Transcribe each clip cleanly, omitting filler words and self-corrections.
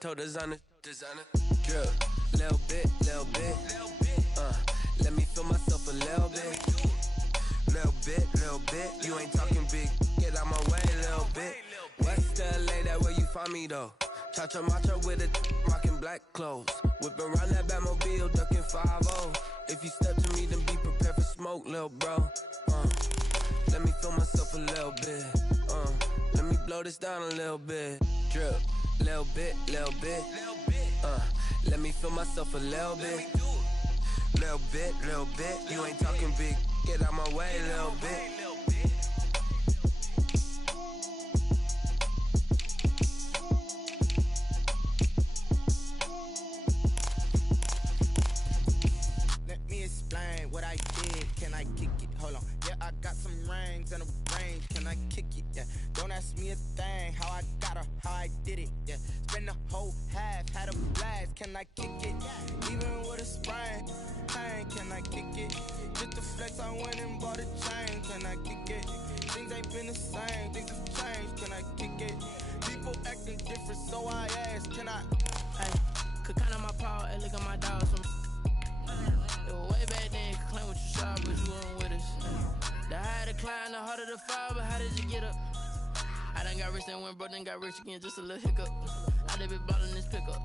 Told designer, drip, little bit, let me feel myself a little bit, you ain't talking big, get out my way, little bit, West LA, that where you find me though, cha-cha macho with a rockin' black clothes, whip around that Batmobile, ducking 5-0, if you step to me, then be prepared for smoke, little bro, let me feel myself a little bit, let me blow this down a little bit, drip. Little bit, let me feel myself a little bit, you ain't talking big, get out my way, little bit. Let me explain what I did, can I kick it, hold on, yeah, I got some rings and a range, can I kick it, yeah, don't ask me a thing, how I got her, how I did it, yeah, spend the whole half, had a blast, can I kick it, even with a sprain, pain, can I kick it, just the flex, I went and bought a chain, can I kick it, things ain't been the same, things have changed, can I kick it, people acting different, so I ask, can I, hey, could count on my power, hey, look at my dogs, way back then, could claim what you saw, but you weren't with us. The higher the climb, the harder the fall, but how did you get up? I done got rich and went broke, then got rich again, just a little hiccup. I done been ballin' this pickup.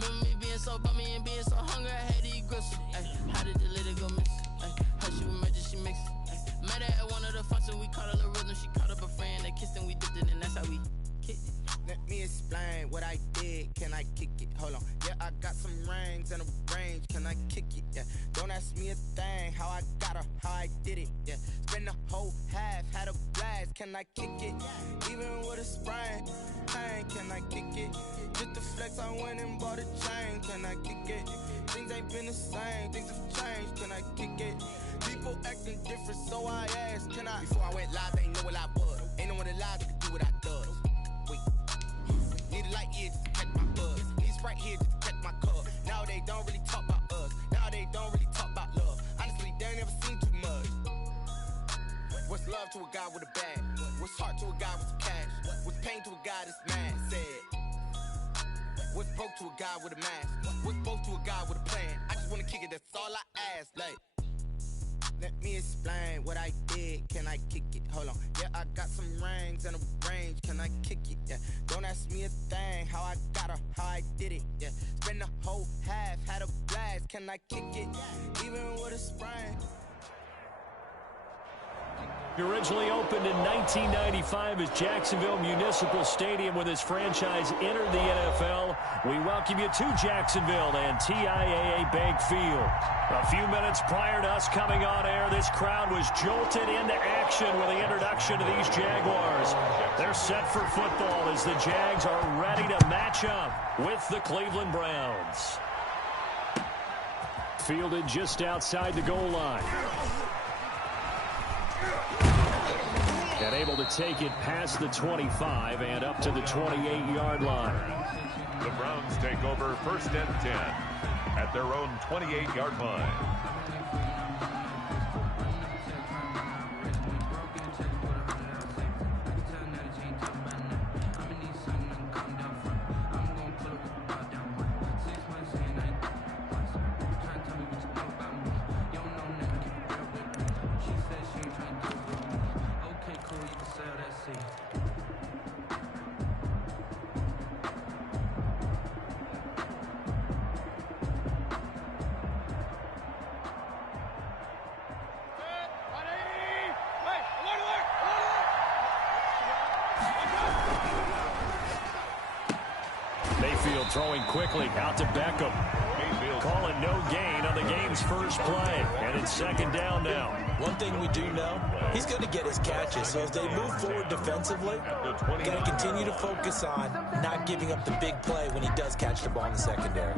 Remember me being so bummy and being so hungry, I had to eat gristle. Ay, how did the lady go miss? Ay, how she remember she mixed? Met her at one of the functions, we caught a little rhythm. She caught up a friend, they kissed and we dipped it, and that's how we kicked it. Let me explain what I did, can I kick it, hold on, yeah, I got some rings and a range, can I kick it, yeah, don't ask me a thing, how I got her, how I did it, yeah, spend the whole half, had a blast, can I kick it, even with a sprain, pain, can I kick it, just the flex, I went and bought a chain, can I kick it, things ain't been the same, things have changed, can I kick it, people acting different, so I asked, can I, before I went live, they ain't know what I was, ain't no one alive that could do what I does. Need a light here just to catch my buzz. Need a Sprite here just to catch my cup. Now they don't really talk about us. Now they don't really talk about love. Honestly, they ain't never seen too much. What's love to a guy with a bag? What's heart to a guy with some cash? What's pain to a guy that's mad? Said. What's broke to a guy with a mask? What's both to a guy with a plan? I just wanna kick it, that's all I ask. Like, let me explain what I did, can I kick it, hold on, yeah, I got some rings and a range, can I kick it, yeah, don't ask me a thing, how I got her, how I did it, yeah, spend the whole half, had a blast, can I kick it, even with a sprain. Originally opened in 1995 as Jacksonville Municipal Stadium when this franchise entered the NFL. We welcome you to Jacksonville and TIAA Bank Field. A few minutes prior to us coming on air, this crowd was jolted into action with the introduction of these Jaguars. They're set for football as the Jags are ready to match up with the Cleveland Browns. Fielded just outside the goal line. And able to take it past the 25 and up to the 28-yard line. The Browns take over 1st and 10 at their own 28-yard line. Mayfield throwing quickly out to Beckham. Mayfield calling no gain on the game's first play. And it's 2nd down now. One thing we do know, he's going to get his catches. So as they move forward defensively, got to continue to focus on not giving up the big play when he does catch the ball in the secondary.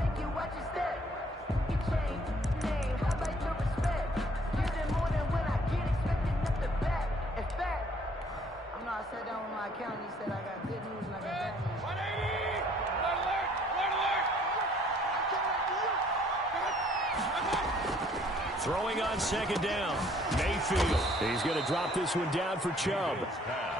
I sat down with my accountant, he said I got good news and I got bad news. 180! Throwing on 2nd down. Mayfield. He's going to drop this one down for Chubb.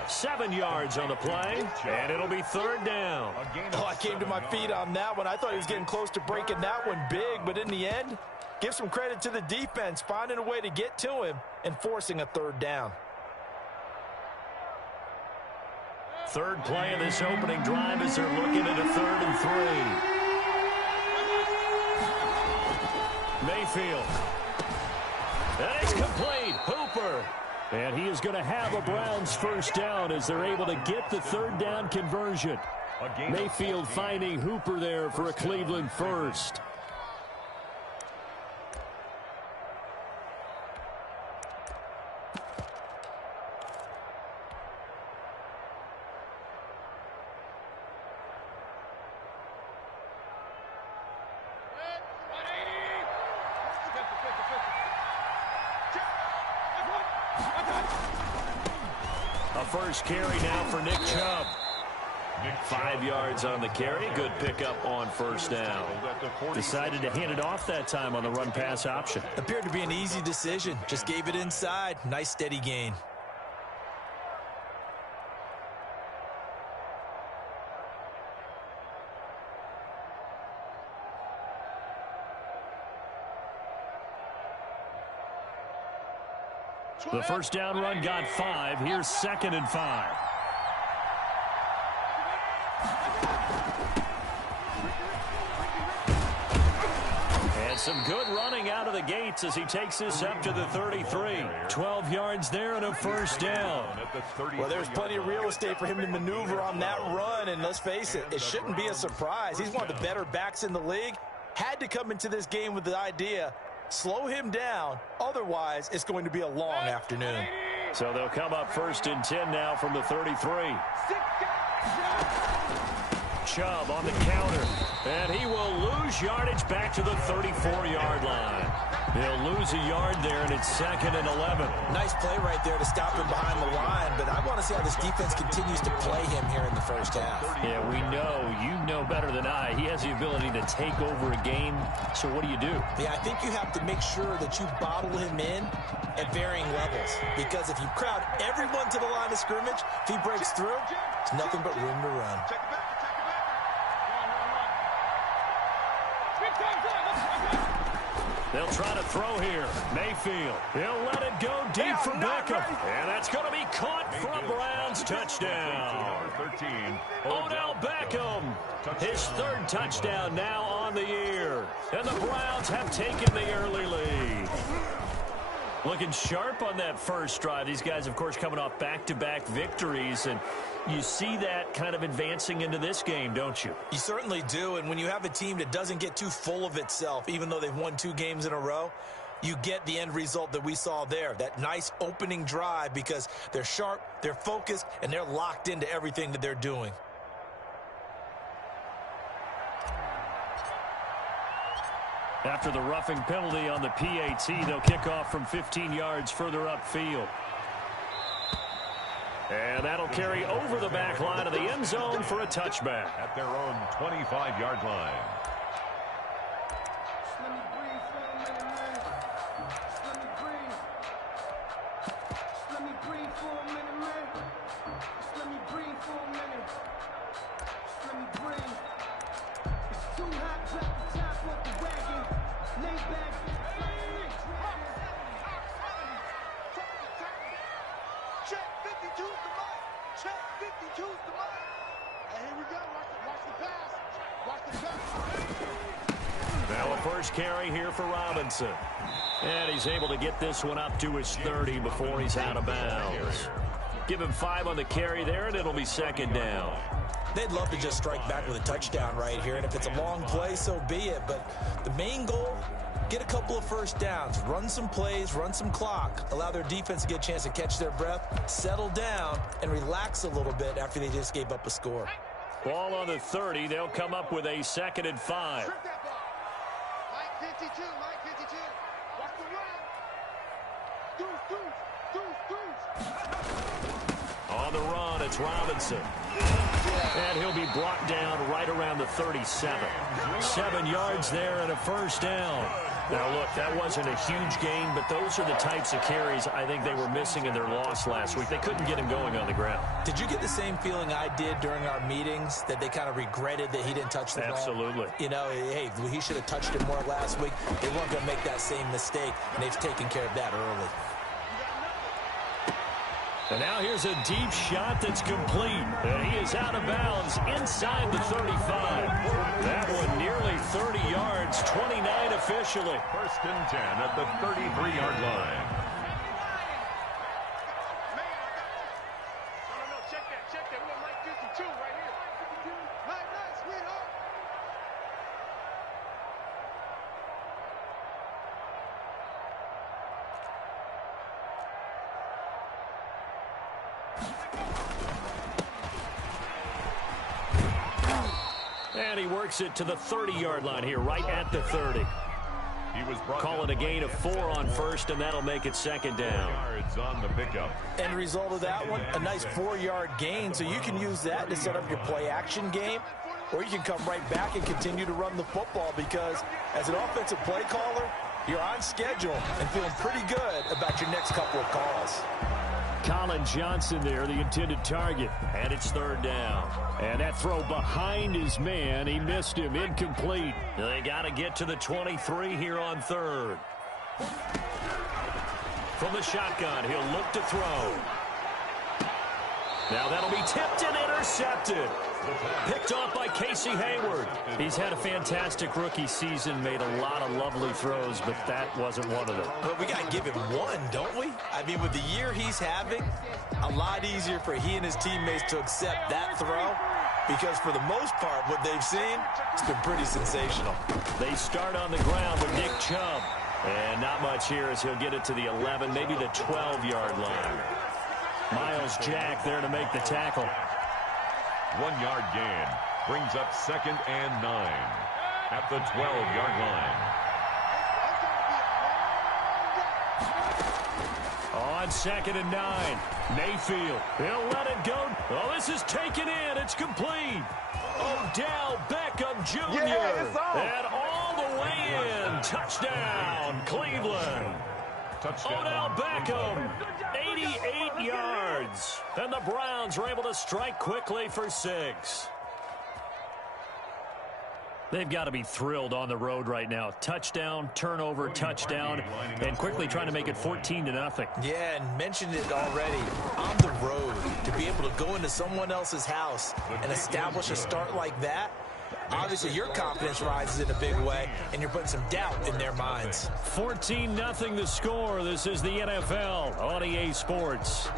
7 yards on the play, and it'll be 3rd down. Oh, I came to my feet on that one. I thought he was getting close to breaking that one big, but in the end, give some credit to the defense, finding a way to get to him and forcing a 3rd down. 3rd play of this opening drive as they're looking at a 3rd and 3. Mayfield. And it's complete. Hooper. And he is going to have a Browns 1st down as they're able to get the 3rd down conversion. Mayfield finding Hooper there for a Cleveland 1st. First carry now for Nick Chubb. 5 yards on the carry. Good pickup on 1st down. Decided to hand it off that time on the run-pass option. Appeared to be an easy decision. Just gave it inside. Nice steady gain. The 1st down run got 5. Here's 2nd and 5. And some good running out of the gates as he takes this up to the 33. 12 yards there and a 1st down. Well, there's plenty of real estate for him to maneuver on that run, and let's face it, it shouldn't be a surprise. He's one of the better backs in the league. Had to come into this game with the idea, slow him down, otherwise it's going to be a long afternoon. So they'll come up 1st and 10 now from the 33. Chubb on the counter, and he will lose yardage back to the 34-yard line. They'll lose a yard there, and it's 2nd and 11. Nice play right there to stop him behind the line, but I want to see how this defense continues to play him here in the 1st half. Yeah, we know, you know better than I, he has the ability to take over a game, so what do you do? Yeah, I think you have to make sure that you bottle him in at varying levels, because if you crowd everyone to the line of scrimmage, if he breaks through, it's nothing but room to run. They'll try to throw here. Mayfield. He'll let it go deep for Beckham. And that's going to be caught for a Browns touchdown. 13. Odell Beckham. His 3rd touchdown now on the year. And the Browns have taken the early lead. Looking sharp on that 1st drive. These guys, of course, coming off back-to-back victories. And you see that kind of advancing into this game, don't you? You certainly do, and when you have a team that doesn't get too full of itself, even though they've won 2 games in a row, you get the end result that we saw there, that nice opening drive, because they're sharp, they're focused, and they're locked into everything that they're doing. After the roughing penalty on the PAT, they'll kick off from 15 yards further upfield. And that'll carry over the back line of the end zone for a touchback. At their own 25-yard line. Now a first carry here for Robinson. And he's able to get this one up to his 30 before he's out of bounds. Give him 5 on the carry there, and it'll be 2nd down. They'd love to just strike back with a touchdown right here, and if it's a long play, so be it. But the main goal, get a couple of 1st downs, run some plays, run some clock, allow their defense to get a chance to catch their breath, settle down, and relax a little bit after they just gave up a score. Ball on the 30. They'll come up with a 2nd and 5. Mike 52, Mike 52. Watch the run. On the run, it's Robinson. And he'll be brought down right around the 37. 7 yards there and a 1st down. Now, look, that wasn't a huge gain, but those are the types of carries I think they were missing in their loss last week. They couldn't get him going on the ground. Did you get the same feeling I did during our meetings, that they kind of regretted that he didn't touch the ball? Absolutely. You know, hey, he should have touched it more last week. They weren't going to make that same mistake, and they've taken care of that early. And now here's a deep shot that's complete. And he is out of bounds inside the 35. That one nearly 30 yards, 29 officially. First and 10 at the 33-yard line. No, check that. We got Mike 52 right here. Nice, sweetheart. And he works it to the 30-yard line here, right at the 30. He was calling a gain of 4 on first, and that'll make it second down. Yards on the pickup. End result of that one, a nice 4-yard gain, so you can use that to set up your play-action game, or you can come right back and continue to run the football, because as an offensive play caller, you're on schedule and feeling pretty good about your next couple of calls. Colin Johnson there, the intended target, and it's third down. And that throw behind his man, he missed him, incomplete. They got to get to the 23 here on third. From the shotgun, he'll look to throw. Now that'll be tipped and intercepted. Picked off by Casey Hayward. He's had a fantastic rookie season, made a lot of lovely throws, but that wasn't one of them. But we got to give him one, don't we? I mean, with the year he's having, a lot easier for he and his teammates to accept that throw, because for the most part, what they've seen, it's been pretty sensational. They start on the ground with Nick Chubb. And not much here as he'll get it to the 11, maybe the 12-yard line. Miles Jack there to make the tackle. 1-yard gain brings up 2nd and 9 at the 12-yard line. On 2nd and 9, Mayfield, he'll let it go. Oh, this is taken in. It's complete. Odell Beckham Jr. Yeah, it's on. And all the way in. Touchdown, Cleveland. Touchdown. Odell Beckham, 88 yards. And the Browns are able to strike quickly for 6. They've got to be thrilled on the road right now. Touchdown, turnover, touchdown, and quickly trying to make it 14-0. Yeah, and mentioned it already. On the road, to be able to go into someone else's house and establish a start like that, obviously your confidence rises in a big way, and you're putting some doubt in their minds. 14-0 the score. This is the NFL on EA Sports.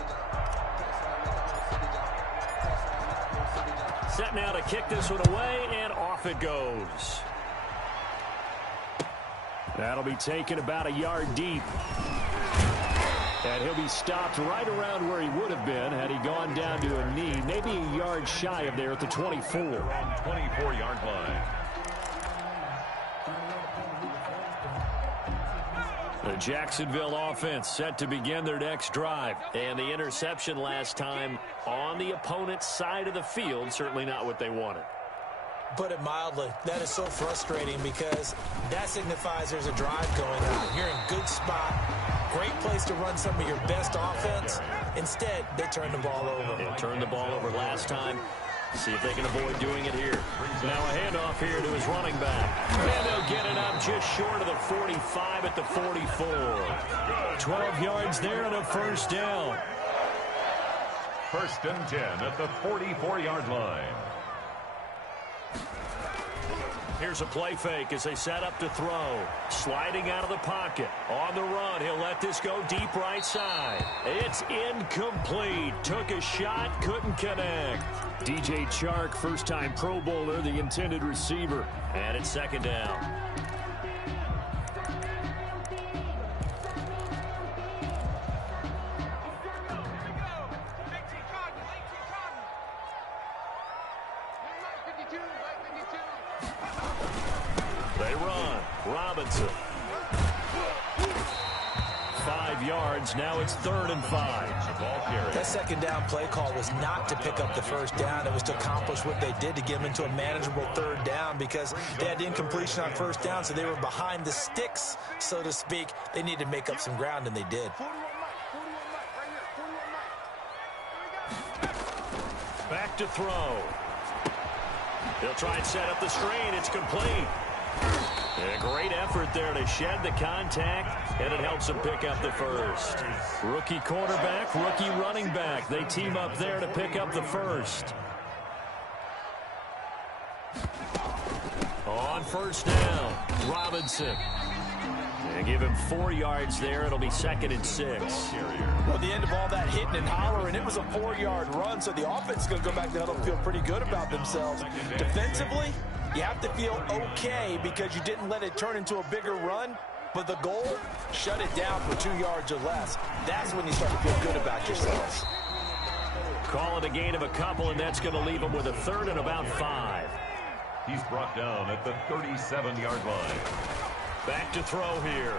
Set now to kick this one away, and off it goes. That'll be taken about a yard deep. And he'll be stopped right around where he would have been had he gone down to a knee, maybe a yard shy of there at the 24. On 24-yard line. The Jacksonville offense set to begin their next drive. And the interception last time on the opponent's side of the field, certainly not what they wanted. Put it mildly, that is so frustrating because that signifies there's a drive going on. You're in good spot, great place to run some of your best offense. Instead, they turn the ball over. They turned the ball over last time. See if they can avoid doing it here. Now a handoff here to his running back. And they'll get it up just short of the 45 at the 44. 12 yards there and a first down. 1st and 10 at the 44-yard line. Here's a play fake as they set up to throw. Sliding out of the pocket. On the run, he'll let this go deep right side. It's incomplete. Took a shot, couldn't connect. DJ Chark, first-time Pro Bowler, the intended receiver. And it's second down. They run. Robinson. 5 5 yards. Now it's 3rd and 5. That second down play call was not to pick up the first down. It was to accomplish what they did to get them into a manageable 3rd down because they had incompletion on first down, so they were behind the sticks, so to speak. They needed to make up some ground, and they did. Back to throw. He'll try and set up the screen. It's complete. A great effort there to shed the contact, and it helps him pick up the first. Rookie quarterback, rookie running back. They team up there to pick up the first. On first down, Robinson. And give him 4 yards there. It'll be 2nd and 6. Well, the end of all that hitting and hollering, it was a 4-yard run, so the offense is going to go back to huddle and feel pretty good about themselves. Defensively, you have to feel okay because you didn't let it turn into a bigger run, but the goal, shut it down for 2 yards or less. That's when you start to feel good about yourselves. Call it a gain of a couple, and that's going to leave them with a 3rd and about 5. He's brought down at the 37-yard line. Back to throw here.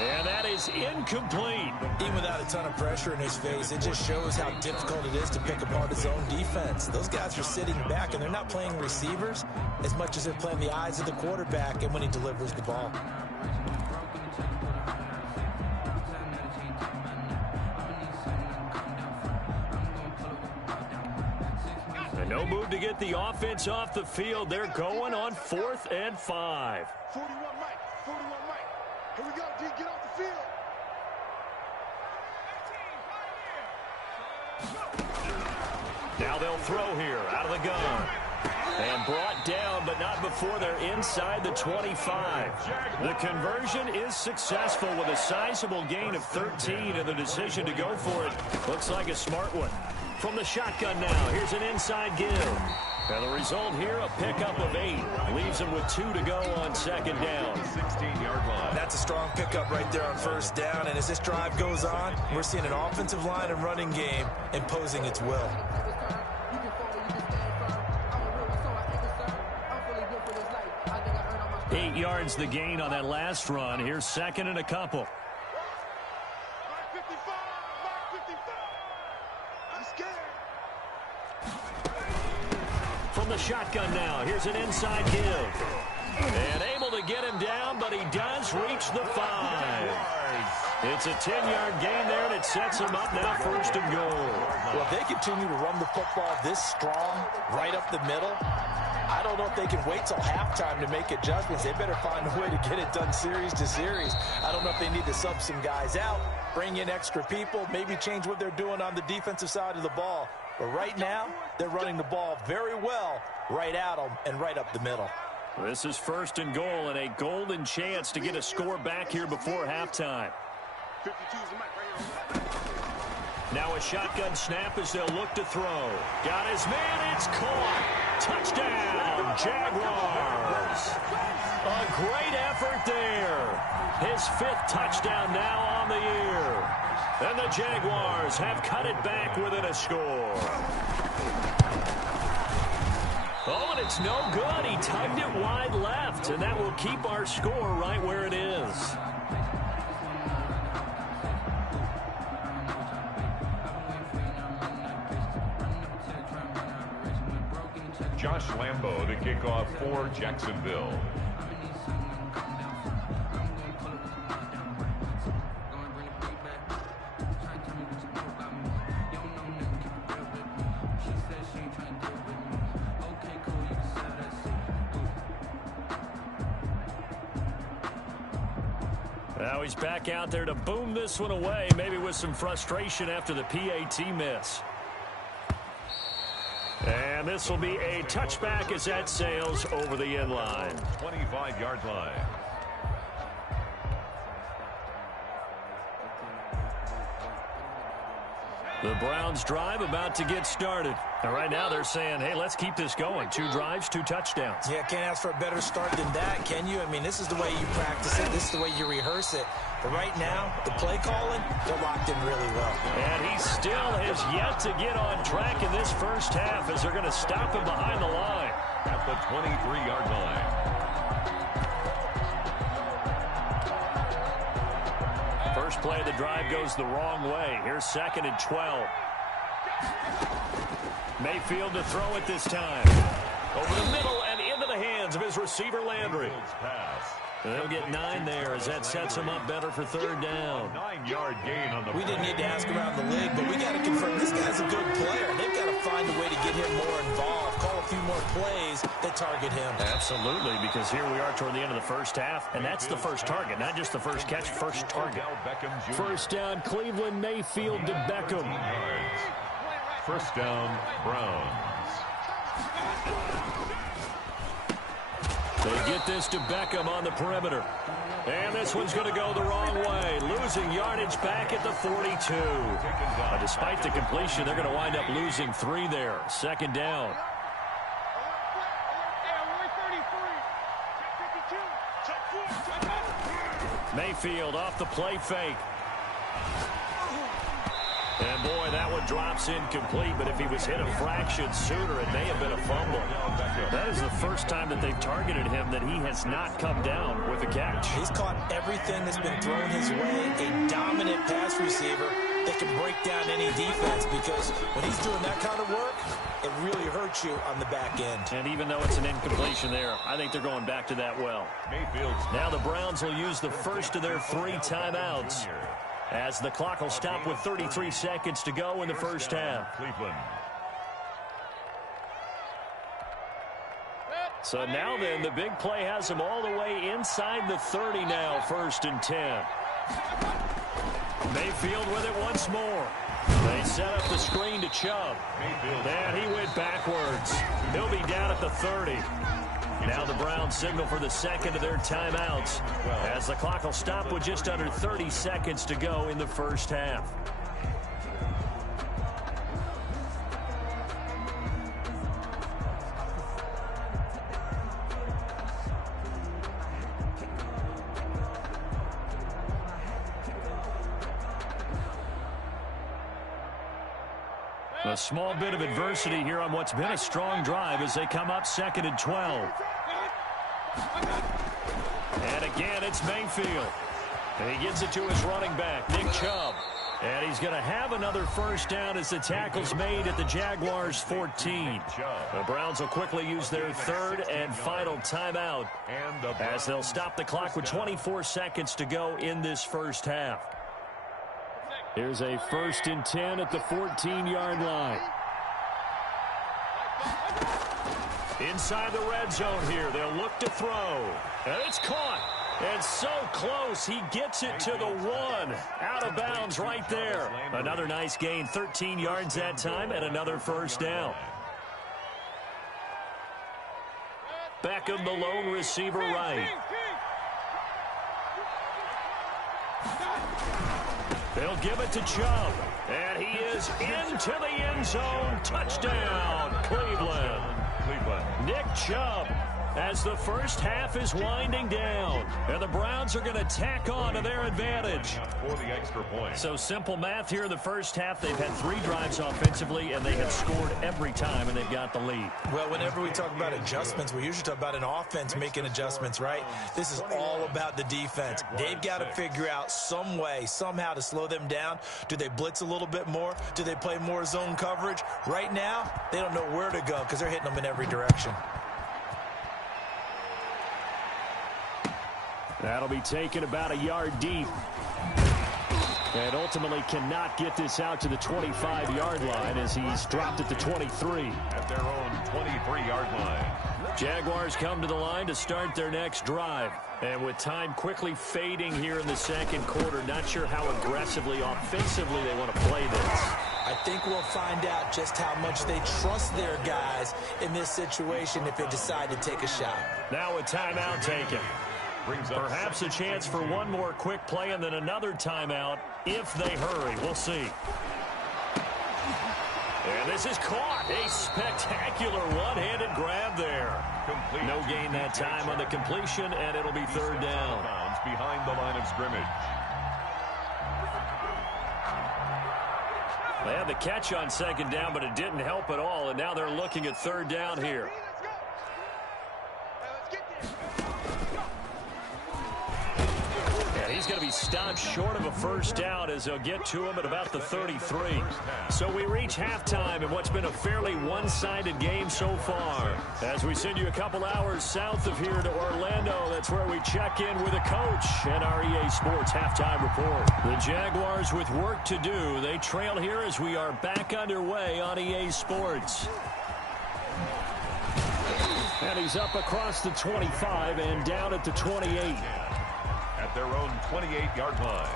And that is incomplete. Even without a ton of pressure in his face, it just shows how difficult it is to pick apart his own defense. Those guys are sitting back, and they're not playing receivers as much as they're playing the eyes of the quarterback and when he delivers the ball. And no move to get the offense off the field. They're going on 4th and 5. 41 Mike. 41 Mike. Here we go, D. Get off the field. Now they'll throw here out of the gun. And brought down, but not before they're inside the 25. The conversion is successful with a sizable gain of 13, and the decision to go for it looks like a smart one. From the shotgun now, here's an inside give. And the result here, a pickup of 8. Leaves him with 2 to go on 2nd down. 16-yard line. That's a strong pickup right there on first down. And as this drive goes on, we're seeing an offensive line and running game imposing its will. Eight yards the gain on that last run. Here's 2nd and a couple. Mark 55. Mark 55. I'm scared. From the shotgun now, here's an inside give. And able to get him down, but he does reach the 5. It's a 10-yard gain there, and it sets him up now 1st and goal. Well, if they continue to run the football this strong, right up the middle, I don't know if they can wait till halftime to make adjustments. They better find a way to get it done series to series. I don't know if they need to sub some guys out, bring in extra people, maybe change what they're doing on the defensive side of the ball. But right now, they're running the ball very well right at them and right up the middle. This is 1st and goal, and a golden chance to get a score back here before halftime. 52's the mic right here. Now a shotgun snap as they'll look to throw. Got his man, it's caught. Touchdown, Jaguars. A great effort there. His 5th touchdown now on the year. And the Jaguars have cut it back within a score. Oh, and it's no good. He tugged it wide left, and that will keep our score right where it is. Josh Lambo to kick off for Jacksonville. Now he's back out there to boom this one away, maybe with some frustration after the PAT miss. And this will be a touchback as that sails over the end line. 25-yard line. The Browns drive about to get started. And right now they're saying, hey, let's keep this going. 2 drives, 2 touchdowns. Yeah, can't ask for a better start than that, can you? I mean, this is the way you practice it. This is the way you rehearse it. But right now, the play calling, they're locked in really well. And he still has yet to get on track in this first half as they're going to stop him behind the line. At the 23-yard line. first play of the drive goes the wrong way. Here's 2nd and 12. Mayfield to throw it this time. Over the middle and into the hands of his receiver, Landry. They'll get 9 there as that sets him up better for 3rd down. 9-yard gain on the We didn't need to ask around the league, but we got to confirm this guy's a good player. They've got to find a way to get him more involved, call a few more plays that target him. Absolutely, because here we are toward the end of the first half, and that's the first target, not just the first catch, first target. First down, Cleveland, Mayfield to Beckham. First down, Browns. They get this to Beckham on the perimeter. And this one's going to go the wrong way. Losing yardage back at the 42. Despite the completion, they're going to wind up losing 3 there. 2nd down. Mayfield off the play fake. And, boy, that one drops incomplete, but if he was hit a fraction sooner, it may have been a fumble. That is the first time that they've targeted him that he has not come down with a catch. He's caught everything that's been thrown his way, a dominant pass receiver that can break down any defense, because when he's doing that kind of work, it really hurts you on the back end. And even though it's an incompletion there, I think they're going back to that well. Now the Browns will use the first of their 3 timeouts, as the clock will stop with 33 seconds to go in the first half. Cleveland. So now then, the big play has them all the way inside the 30 now, 1st and 10. Mayfield with it once more. They set up the screen to Chubb. And he went backwards. He'll be down at the 30. Now the Browns signal for the second of their timeouts, as the clock will stop with just under 30 seconds to go in the first half. A small bit of adversity here on what's been a strong drive as they come up 2nd and 12. And again, it's Mayfield. And he gets it to his running back, Nick Chubb. And he's going to have another first down as the tackle's made at the Jaguars' 14. The Browns will quickly use their 3rd and final timeout, as they'll stop the clock with 24 seconds to go in this first half. Here's a 1st and 10 at the 14-yard line. Inside the red zone here. They'll look to throw. And it's caught. And so close. He gets it to the 1. Out of bounds right there. Another nice gain. 13 yards that time and another first down. Beckham, the lone receiver right. They'll give it to Chubb. And he is into the end zone. Touchdown, Cleveland. Nick Chubb, as the first half is winding down. And the Browns are going to tack on to their advantage. For the extra point. So simple math here in the first half. They've had 3 drives offensively, and they have scored every time, and they've got the lead. Well, whenever we talk about adjustments, we usually talk about an offense making adjustments, right? This is all about the defense. They've got to figure out some way, somehow to slow them down. Do they blitz a little bit more? Do they play more zone coverage? Right now, they don't know where to go because they're hitting them in every direction. That'll be taken about a yard deep. And ultimately cannot get this out to the 25-yard line as he's dropped at the 23. At their own 23-yard line. Jaguars come to the line to start their next drive. And with time quickly fading here in the second quarter, not sure how aggressively, offensively they want to play this. I think we'll find out just how much they trust their guys in this situation if they decide to take a shot. Now a timeout taken. Perhaps a chance for one more quick play and then another timeout if they hurry. We'll see. And this is caught. A spectacular one-handed grab there. No gain that time on the completion, and it'll be 3rd down. Behind the line of scrimmage. They had the catch on 2nd down, but it didn't help at all, and now they're looking at 3rd down here. He's going to be stopped short of a first down as they'll get to him at about the 33. So we reach halftime in what's been a fairly one-sided game so far. As we send you a couple hours south of here to Orlando, that's where we check in with a coach and our EA Sports halftime report. The Jaguars with work to do. They trail here as we are back underway on EA Sports. And he's up across the 25 and down at the 28. At their own 28-yard line.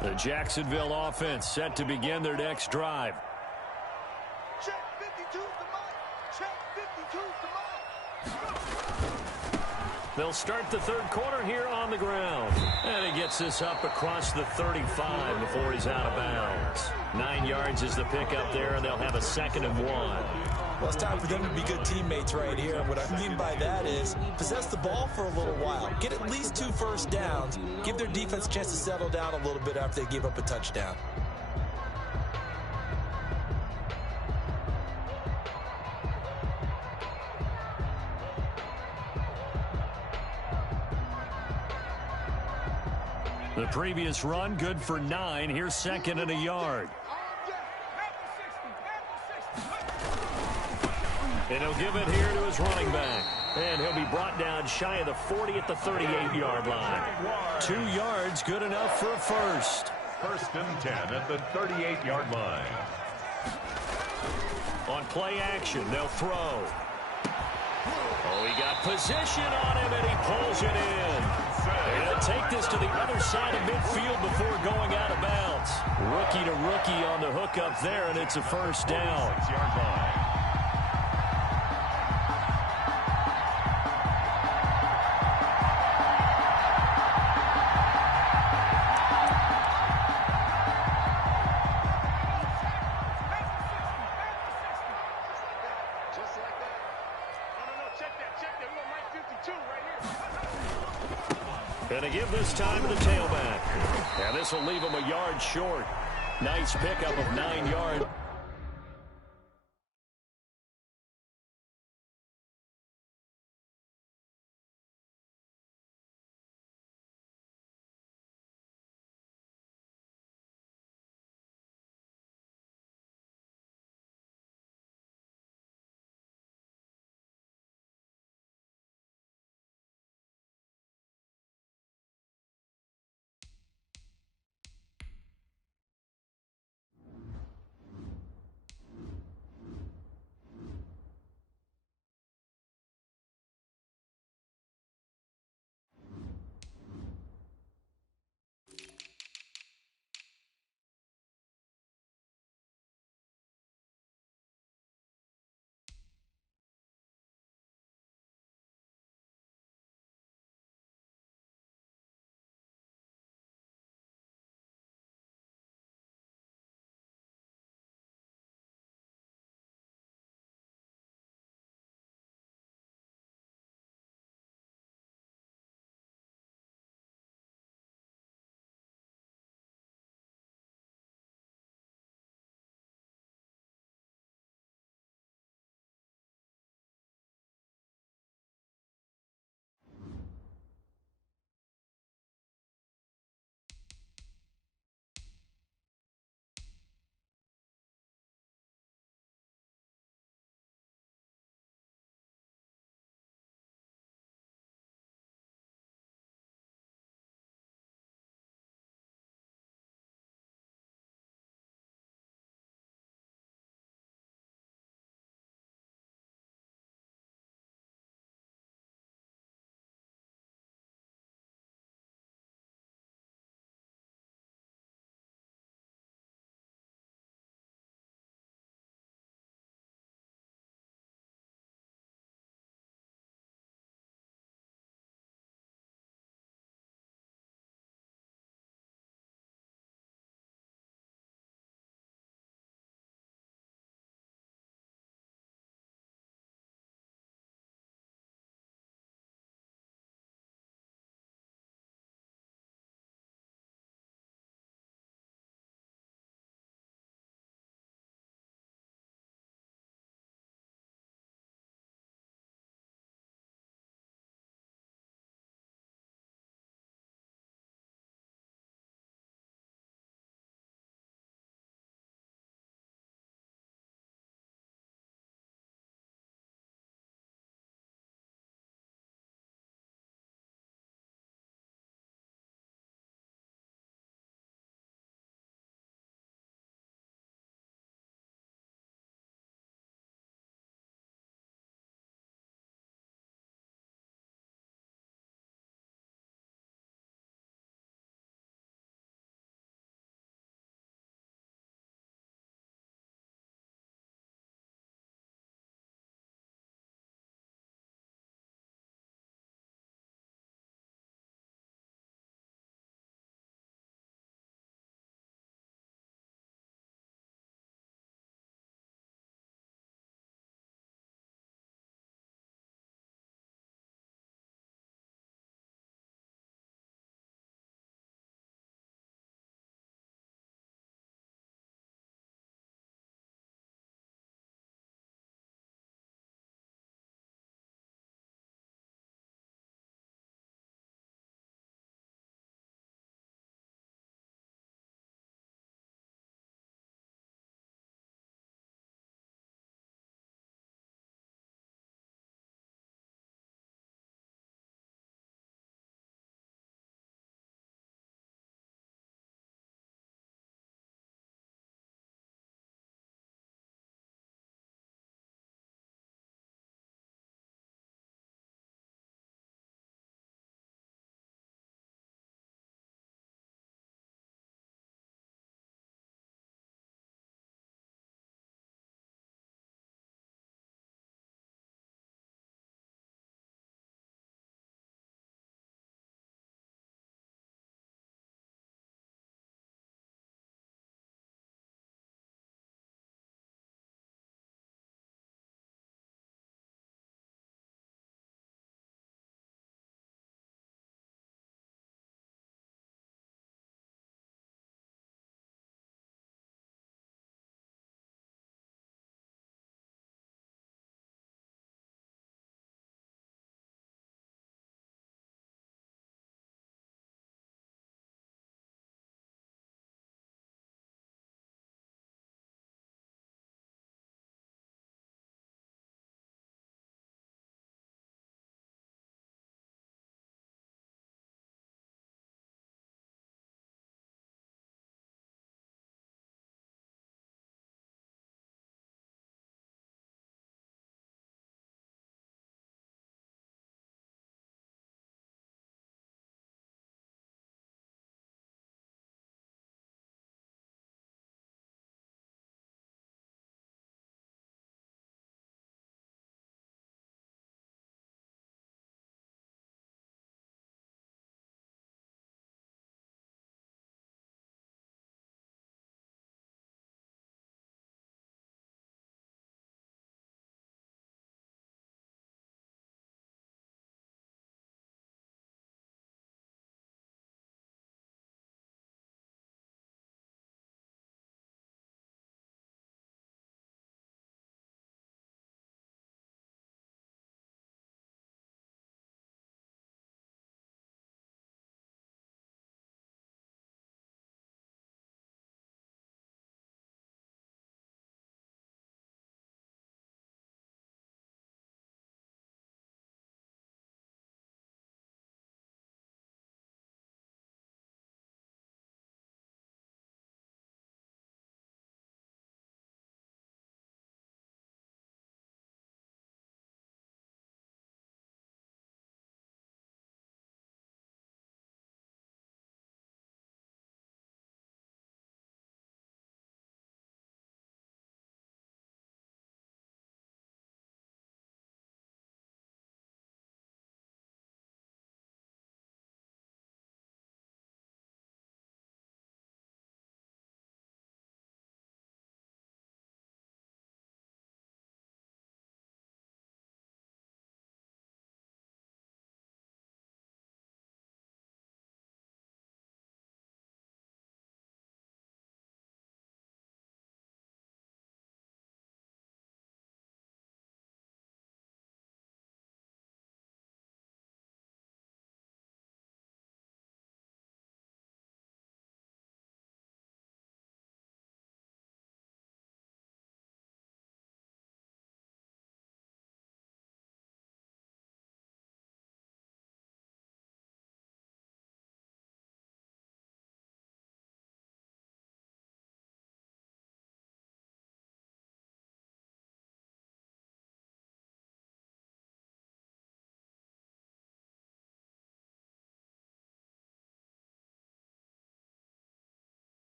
The Jacksonville offense set to begin their next drive. Check 52's the mark. Check 52's the mark. They'll start the third quarter here on the ground. And he gets this up across the 35 before he's out of bounds. 9 yards is the pickup there, and they'll have a 2nd and 1. Well, it's time for them to be good teammates right here. And what I mean by that is possess the ball for a little while. Get at least 2 first downs. Give their defense a chance to settle down a little bit after they give up a touchdown. The previous run, good for 9. Here's 2nd and a yard. And he'll give it here to his running back. And he'll be brought down shy of the 40 at the 38-yard line. 2 yards, good enough for a first. 1st and 10 at the 38-yard line. On play action, they'll throw. Oh, he got position on him, and he pulls it in. And he'll take this to the other side of midfield before going out of bounds. Rookie to rookie on the hook up there, and it's a first down. 6-yard line. And to give this time to the tailback. And this will leave him a yard short. Nice pickup of 9 yards.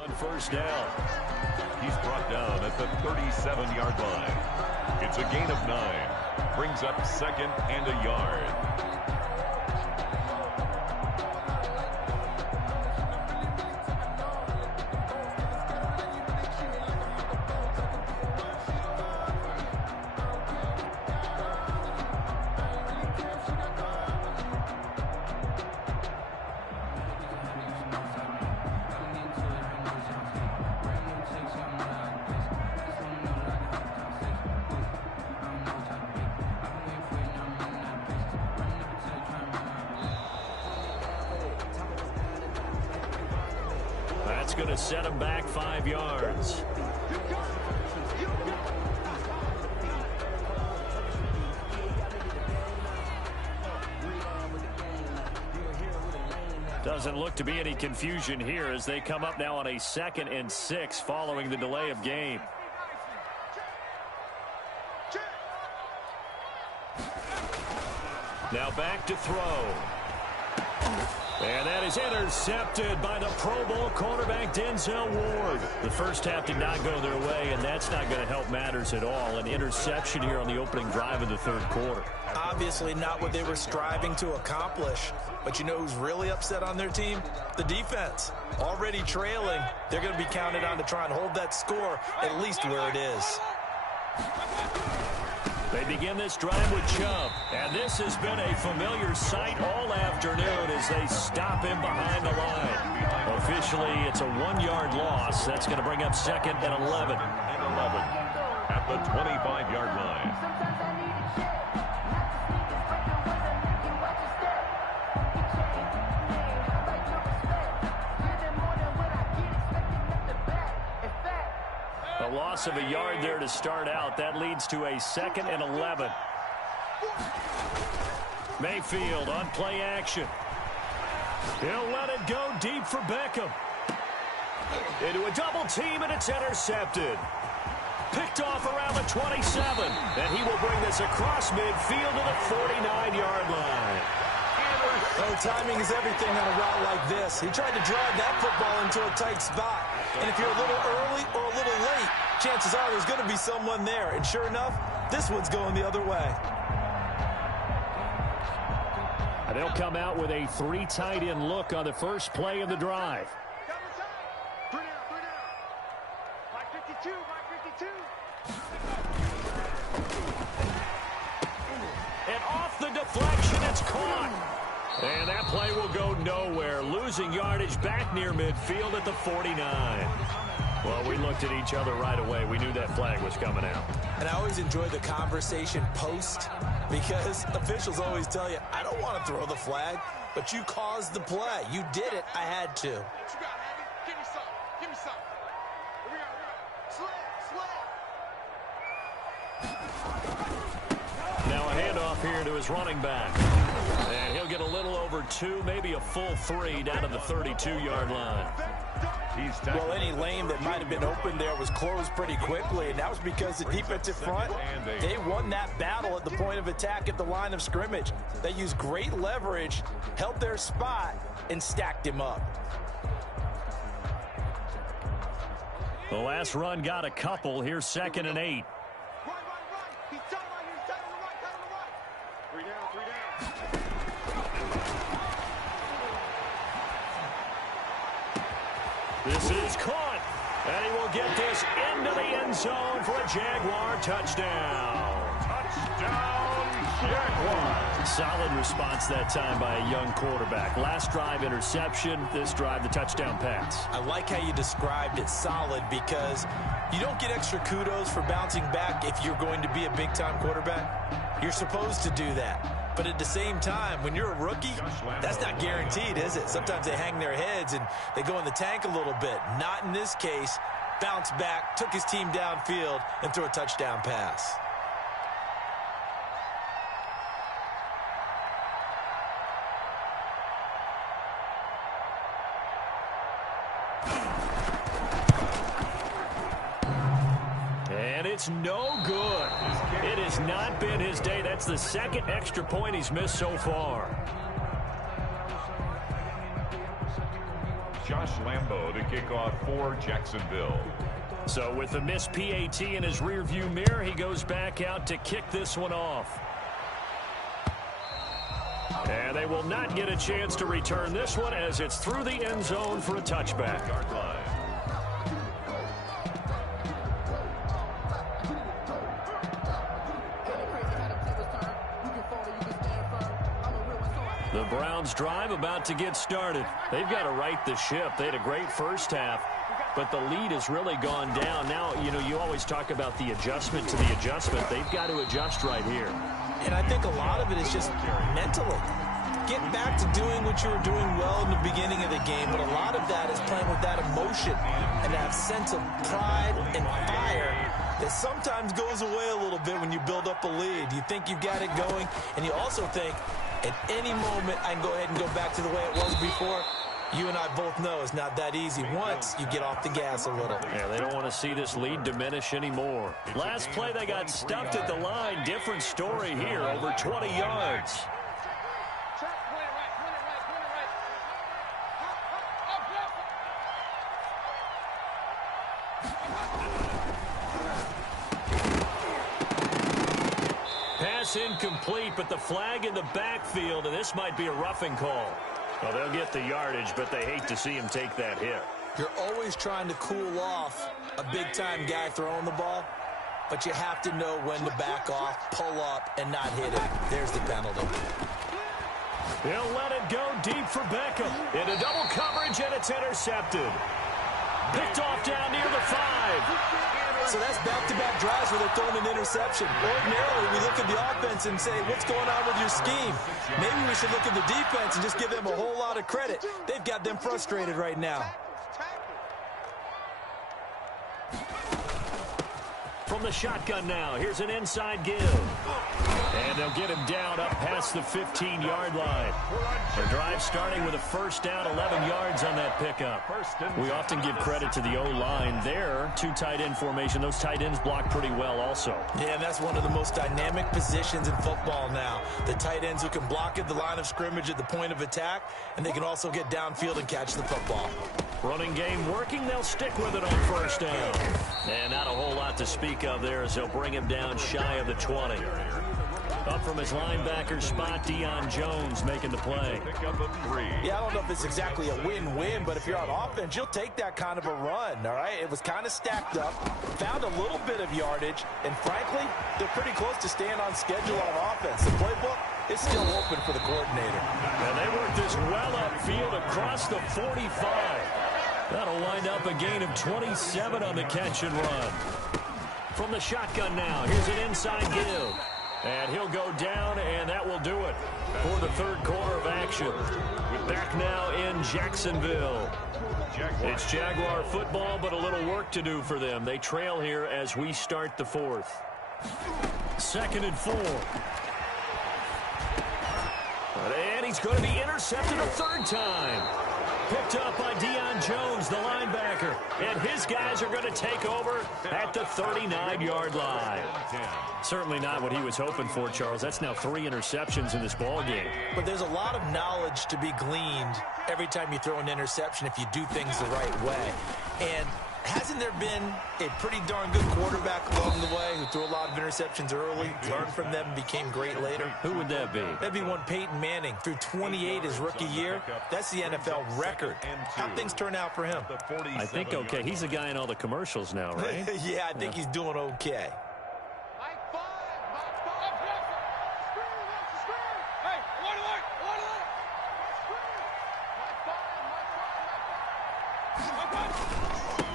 On first down. He's brought down at the 37-yard line. It's a gain of 9. Brings up 2nd and a yard. That's going to set him back 5 yards. Doesn't look to be any confusion here as they come up now on a 2nd and 6 following the delay of game. Now back to throw. And that is intercepted by the Pro Bowl quarterback Denzel Ward. The first half did not go their way, and that's not going to help matters at all. An interception here on the opening drive of the third quarter. Obviously not what they were striving to accomplish. But you know who's really upset on their team? The defense. Already trailing. They're going to be counted on to try and hold that score at least where it is. They begin this drive with Chubb, and this has been a familiar sight all afternoon as they stop him behind the line. Officially, it's a 1-yard loss. That's going to bring up 2nd and 11. At the 25-yard line. A loss of a yard there to start out. That leads to a 2nd and 11. Mayfield on play action. He'll let it go deep for Beckham. Into a double team, and it's intercepted. Picked off around the 27. And he will bring this across midfield to the 49-yard line. Oh, timing is everything on a route like this. He tried to drive that football into a tight spot. And if you're a little early or a little late, chances are there's going to be someone there. And sure enough, this one's going the other way. And they'll come out with a 3 tight end look on the first play of the drive. 3 down. 552. And off the deflection, it's caught. And that play will go nowhere. Losing yardage back near midfield at the 49. Well, we looked at each other right away. We knew that flag was coming out. And I always enjoy the conversation post because officials always tell you, I don't want to throw the flag, but you caused the play. You did it. I had to. What you got, Hattie? Give me some. Here we go. Sled. Now a handoff here to his running back. And he'll get a little over 2, maybe a full 3 down to the 32-yard line. Well, any lane that might have been open there was closed pretty quickly, and that was because the defensive front, they won that battle at the point of attack at the line of scrimmage. They used great leverage, held their spot, and stacked him up. The last run got a couple. Here's 2nd and 8. Right. He's tight right here. Tight on the right. 3 down. This is caught, and he will get this into the end zone for a Jaguar touchdown. Jaguar. Solid response that time by a young quarterback. Last drive, interception. This drive, the touchdown pass. I like how you described it, solid, because you don't get extra kudos for bouncing back if you're going to be a big-time quarterback. You're supposed to do that. But at the same time, when you're a rookie, that's not guaranteed, is it? Sometimes they hang their heads and they go in the tank a little bit. Not in this case. Bounced back, took his team downfield, and threw a touchdown pass. And it's no good. It has not been his day. That's the 2nd extra point he's missed so far. Josh Lambo to kick off for Jacksonville. So with the missed PAT in his rearview mirror, he goes back out to kick this one off. And they will not get a chance to return this one as it's through the end zone for a touchback. Yard line. The Browns drive about to get started. They've got to right the ship. They had a great first half, but the lead has really gone down. Now, you always talk about the adjustment to the adjustment. They've got to adjust right here. And I think a lot of it is just mentally. Get back to doing what you were doing well in the beginning of the game, but a lot of that is playing with that emotion and that sense of pride and fire that sometimes goes away a little bit when you build up a lead. You think you've got it going, and you also think, at any moment, I can go ahead and go back to the way it was before. You and I both know it's not that easy once you get off the gas a little. Yeah, they don't want to see this lead diminish anymore. Last play, they got stuffed at the line. Different story here, over 20 yards. Pass incomplete, but the flag in the backfield, and this might be a roughing call. Well, they'll get the yardage, but they hate to see him take that hit. You're always trying to cool off a big-time guy throwing the ball, but you have to know when to back off, pull up, and not hit it. There's the penalty. He'll let it go deep for Beckham. Into double coverage, and it's intercepted. Picked off down near the 5. So that's back-to-back drives where they're throwing an interception. Ordinarily, we look at the offense and say, what's going on with your scheme? Maybe we should look at the defense and just give them a whole lot of credit. They've got them frustrated right now. From the shotgun now, here's an inside give. And they'll get him down up past the 15-yard line. The drive starting with a first down, 11 yards on that pickup. We often give credit to the O-line there. 2 tight end formation. Those tight ends block pretty well also. Yeah, and that's one of the most dynamic positions in football now. The tight ends who can block at the line of scrimmage at the point of attack, and they can also get downfield and catch the football. Running game working. They'll stick with it on first down. And not a whole lot to speak of there as they'll bring him down shy of the 20. Up from his linebacker spot, Deion Jones making the play. Yeah, I don't know if it's exactly a win-win, but if you're on offense, you'll take that kind of a run, all right? It was kind of stacked up, found a little bit of yardage, and frankly, they're pretty close to staying on schedule on offense. The playbook is still open for the coordinator. And they work this well upfield across the 45. That'll wind up a gain of 27 on the catch and run. From the shotgun now, here's an inside give. And he'll go down, and that will do it for the third quarter of action. We're back now in Jacksonville. It's Jaguar football, but a little work to do for them. They trail here as we start the fourth. 2nd and 4. And he's going to be intercepted a third time. Picked up by Deion Jones, the linebacker. And his guys are going to take over at the 39-yard line. Certainly not what he was hoping for, Charles. That's now 3 interceptions in this ball game. But there's a lot of knowledge to be gleaned every time you throw an interception if you do things the right way. And hasn't there been a pretty darn good quarterback along the way who threw a lot of interceptions early, learned from them, and became great later? Who would that be? That'd be one Peyton Manning. Threw 28 his rookie year. That's the NFL record. How'd things turn out for him? I think okay. He's a guy in all the commercials now, right? Yeah, I think he's doing okay.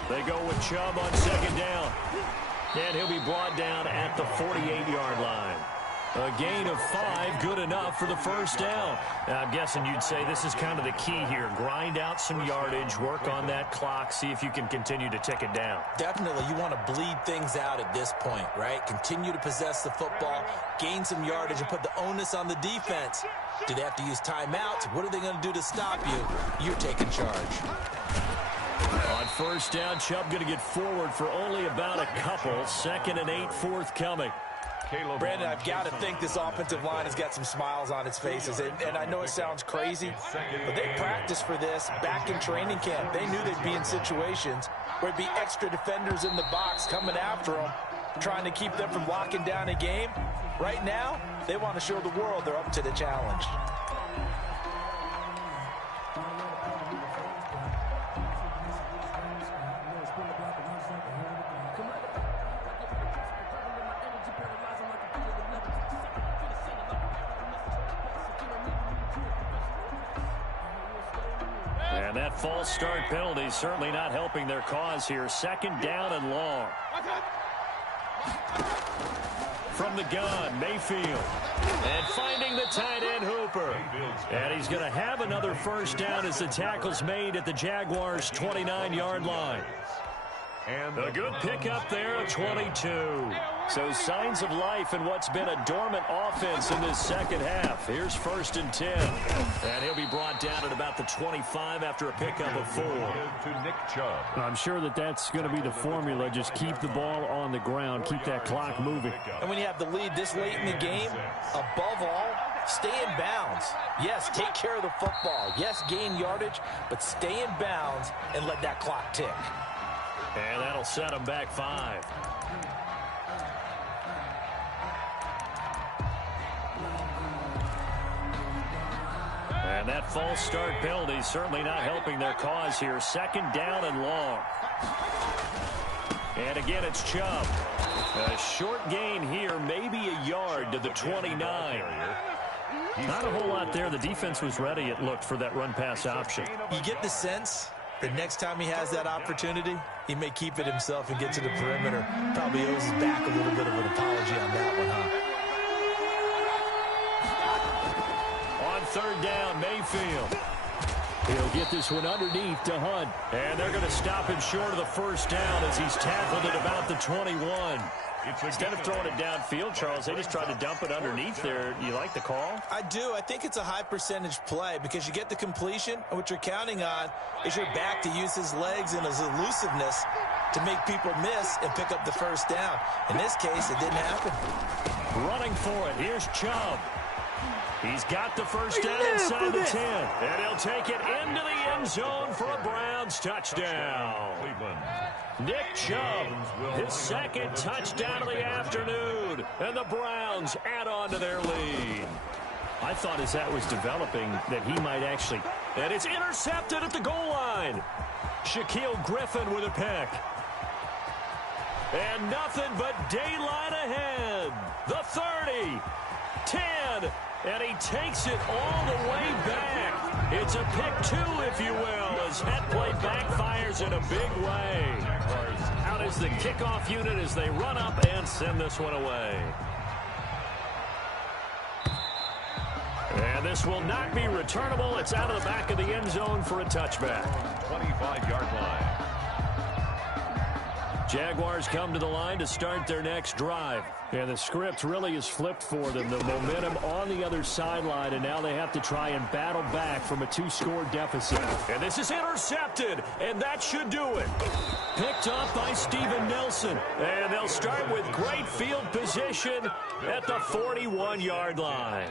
They go with Chubb on 2nd down. And he'll be brought down at the 48-yard line. A gain of 5, good enough for the first down. Now, I'm guessing you'd say this is kind of the key here. Grind out some yardage, work on that clock, see if you can continue to tick it down. Definitely. You want to bleed things out at this point, right? Continue to possess the football, gain some yardage, and put the onus on the defense. Do they have to use timeouts? What are they going to do to stop you? You're taking charge. On first down, Chubb going to get forward for only about a couple. 2nd and 8 forthcoming. Brandon, I've got to think this offensive line has got some smiles on its faces. And I know it sounds crazy, but they practiced for this back in training camp. They knew they'd be in situations where there'd be extra defenders in the box coming after them, trying to keep them from locking down a game. Right now, they want to show the world they're up to the challenge. And that false start penalty certainly not helping their cause here. Second down and long. From the gun, Mayfield. And finding the tight end, Hooper. And he's going to have another first down as the tackle's made at the Jaguars' 29-yard line. And a good pickup there at 22. So signs of life in what's been a dormant offense in this second half. Here's 1st and 10. And he'll be brought down at about the 25 after a pickup of 4. To Nick Chubb. I'm sure that's going to be the formula. Just keep the ball on the ground. Keep that clock moving. And when you have the lead this late in the game, above all, stay in bounds. Yes, take care of the football. Yes, gain yardage, but stay in bounds and let that clock tick. And that'll set them back 5. And that false start penalty certainly not helping their cause here. Second down and long. And again, it's Chubb. A short gain here, maybe a yard to the 29. Not a whole lot there. The defense was ready, it looked, for that run-pass option. You get the sense that next time he has that opportunity, he may keep it himself and get to the perimeter. Probably owes his back a little bit of an apology on that one, huh? On third down, Mayfield. He'll get this one underneath to Hunt. And they're going to stop him short of the first down as he's tackled at about the 21. Instead of throwing it downfield, Charles, they just tried to dump it underneath there. You like the call? I do. I think it's a high percentage play because you get the completion, and what you're counting on is your back to use his legs and his elusiveness to make people miss and pick up the first down. In this case, it didn't happen. Running for it. Here's Chubb. He's got the first down inside the 10. And he'll take it into the end zone for a Browns touchdown. Nick Chubb, his second touchdown of the afternoon. And the Browns add on to their lead. I thought as that was developing that he might actually... And it's intercepted at the goal line. Shaquille Griffin with a pick. And nothing but daylight ahead. The 30, 10, and he takes it all the way back. It's a pick 2, if you will, as that play backfires in a big way. Out is the kickoff unit as they run up and send this one away. And this will not be returnable. It's out of the back of the end zone for a touchback. 25-yard line. Jaguars come to the line to start their next drive. And the script really is flipped for them. The momentum on the other sideline, and now they have to try and battle back from a 2-score deficit. And this is intercepted, and that should do it. Picked up by Steven Nelson. And they'll start with great field position at the 41-yard line.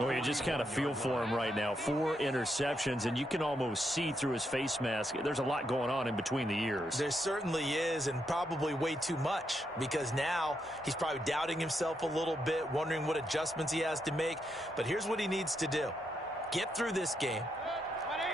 Well, you just kind of feel for him right now. 4 interceptions, and you can almost see through his face mask. There's a lot going on in between the ears. There certainly is, and probably way too much, because now he's probably doubting himself a little bit, wondering what adjustments he has to make. But here's what he needs to do. Get through this game,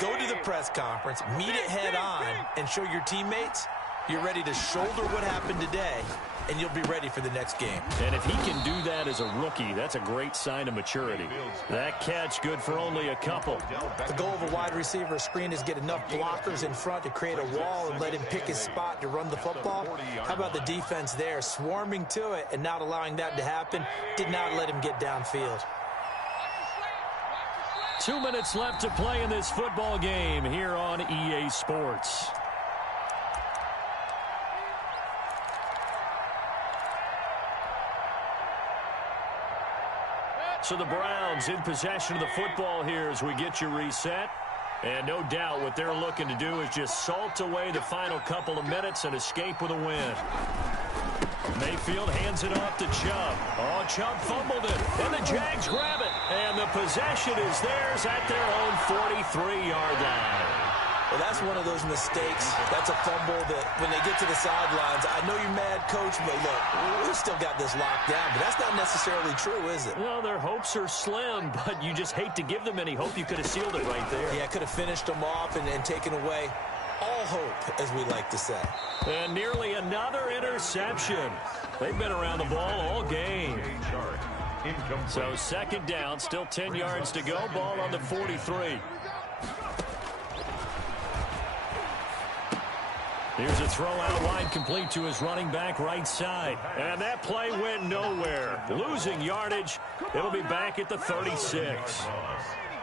go to the press conference, meet it head on, and show your teammates you're ready to shoulder what happened today, and you'll be ready for the next game. And if he can do that as a rookie, that's a great sign of maturity. That catch good for only a couple. The goal of a wide receiver screen is get enough blockers in front to create a wall and let him pick his spot to run the football. How about the defense there, swarming to it and not allowing that to happen? Did not let him get downfield. 2 minutes left to play in this football game here on EA Sports. So the Browns in possession of the football here as we get you reset. And no doubt what they're looking to do is just salt away the final couple of minutes and escape with a win. Mayfield hands it off to Chubb. Oh, Chubb fumbled it, and the Jags grab it. And the possession is theirs at their own 43-yard line. Well, that's one of those mistakes. That's a fumble that when they get to the sidelines, I know you're mad, Coach, but look, we've still got this locked down. But that's not necessarily true, is it? Well, their hopes are slim, but you just hate to give them any hope. You could have sealed it right there. Yeah, could have finished them off and taken away all hope, as we like to say. And nearly another interception. They've been around the ball all game. So second down, still 10 yards to go. Ball on the 43. Here's a throw out wide, complete to his running back right side. And that play went nowhere. Losing yardage. It'll be back at the 36.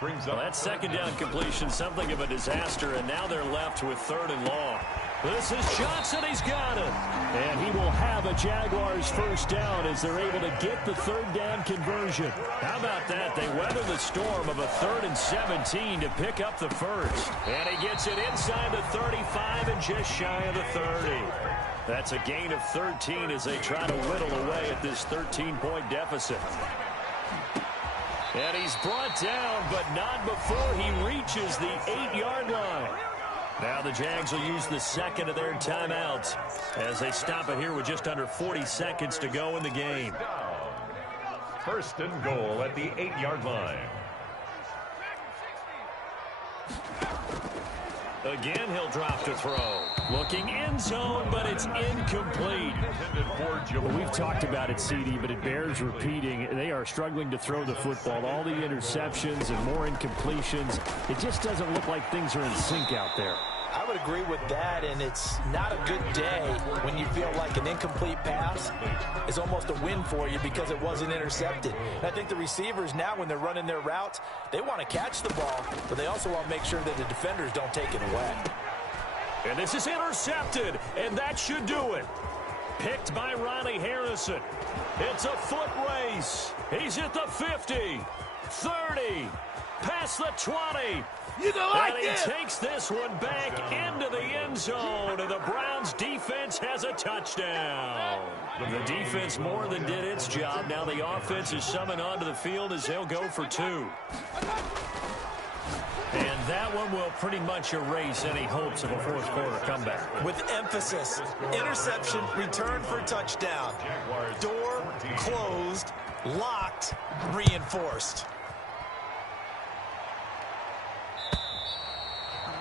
Well, that second down completion, something of a disaster, and now they're left with 3rd and long. This is Johnson. He's got it. And he will have a Jaguars first down as they're able to get the 3rd down conversion. How about that? They weather the storm of a 3rd and 17 to pick up the first. And he gets it inside the 35 and just shy of the 30. That's a gain of 13 as they try to whittle away at this 13-point deficit. And he's brought down, but not before he reaches the 8-yard line. Now the Jags will use the second of their timeouts as they stop it here with just under 40 seconds to go in the game. 1st and goal at the 8-yard line. Again, he'll drop to throw. Looking end zone, but it's incomplete. Well, we've talked about it, CD, but it bears repeating. They are struggling to throw the football. All the interceptions and more incompletions. It just doesn't look like things are in sync out there. I would agree with that, and it's not a good day when you feel like an incomplete pass is almost a win for you because it wasn't intercepted. And I think the receivers now, when they're running their routes, they want to catch the ball, but they also want to make sure that the defenders don't take it away. And this is intercepted, and that should do it. Picked by Ronnie Harrison. It's a foot race. He's at the 50, 30, past the 20. And he takes this one back into the end zone, and the Browns defense has a touchdown. The defense more than did its job. Now the offense is summoned onto the field as they'll go for 2. And that one will pretty much erase any hopes of a fourth quarter comeback. With emphasis, interception, return for touchdown. Door closed, locked, reinforced.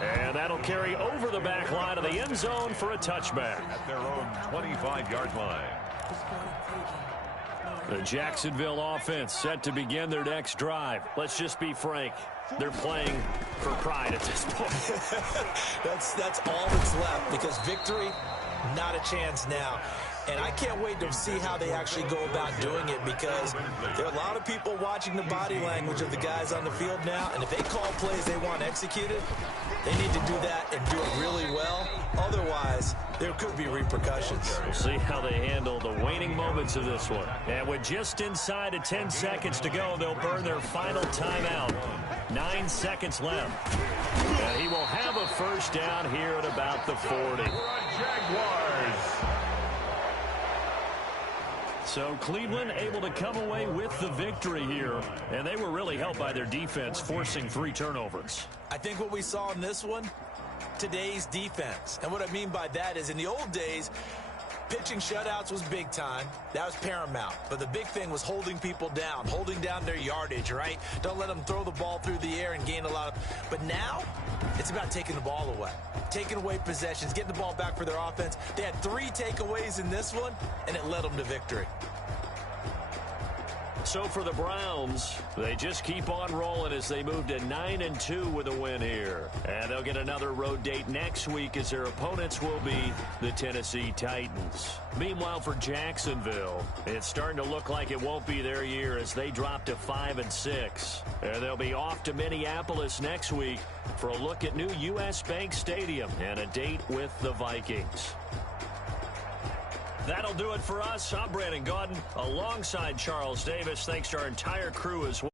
And that'll carry over the back line of the end zone for a touchback. At their own 25-yard line. The Jacksonville offense set to begin their next drive. Let's just be frank. They're playing for pride at this point. That's all that's left because victory, not a chance now. And I can't wait to see how they actually go about doing it because there are a lot of people watching the body language of the guys on the field now. And if they call plays they want executed, they need to do that and do it really well. Otherwise, there could be repercussions. We'll see how they handle the waning moments of this one. And with just inside of 10 seconds to go, they'll burn their final timeout. 9 seconds left. And he will have a first down here at about the 40. Jaguars. So Cleveland able to come away with the victory here, and they were really helped by their defense forcing 3 turnovers. I think what we saw in this one, today's defense. And what I mean by that is in the old days, pitching shutouts was big time. That was paramount. But the big thing was holding people down, holding down their yardage, right? Don't let them throw the ball through the air and gain a lot of... But now, it's about taking the ball away. Taking away possessions, getting the ball back for their offense. They had 3 takeaways in this one, and it led them to victory. So for the Browns, they just keep on rolling as they move to 9-2 with a win here. And they'll get another road date next week as their opponents will be the Tennessee Titans. Meanwhile, for Jacksonville, it's starting to look like it won't be their year as they drop to 5-6. And they'll be off to Minneapolis next week for a look at new U.S. Bank Stadium and a date with the Vikings. That'll do it for us. I'm Brandon Gaudin alongside Charles Davis. Thanks to our entire crew as well.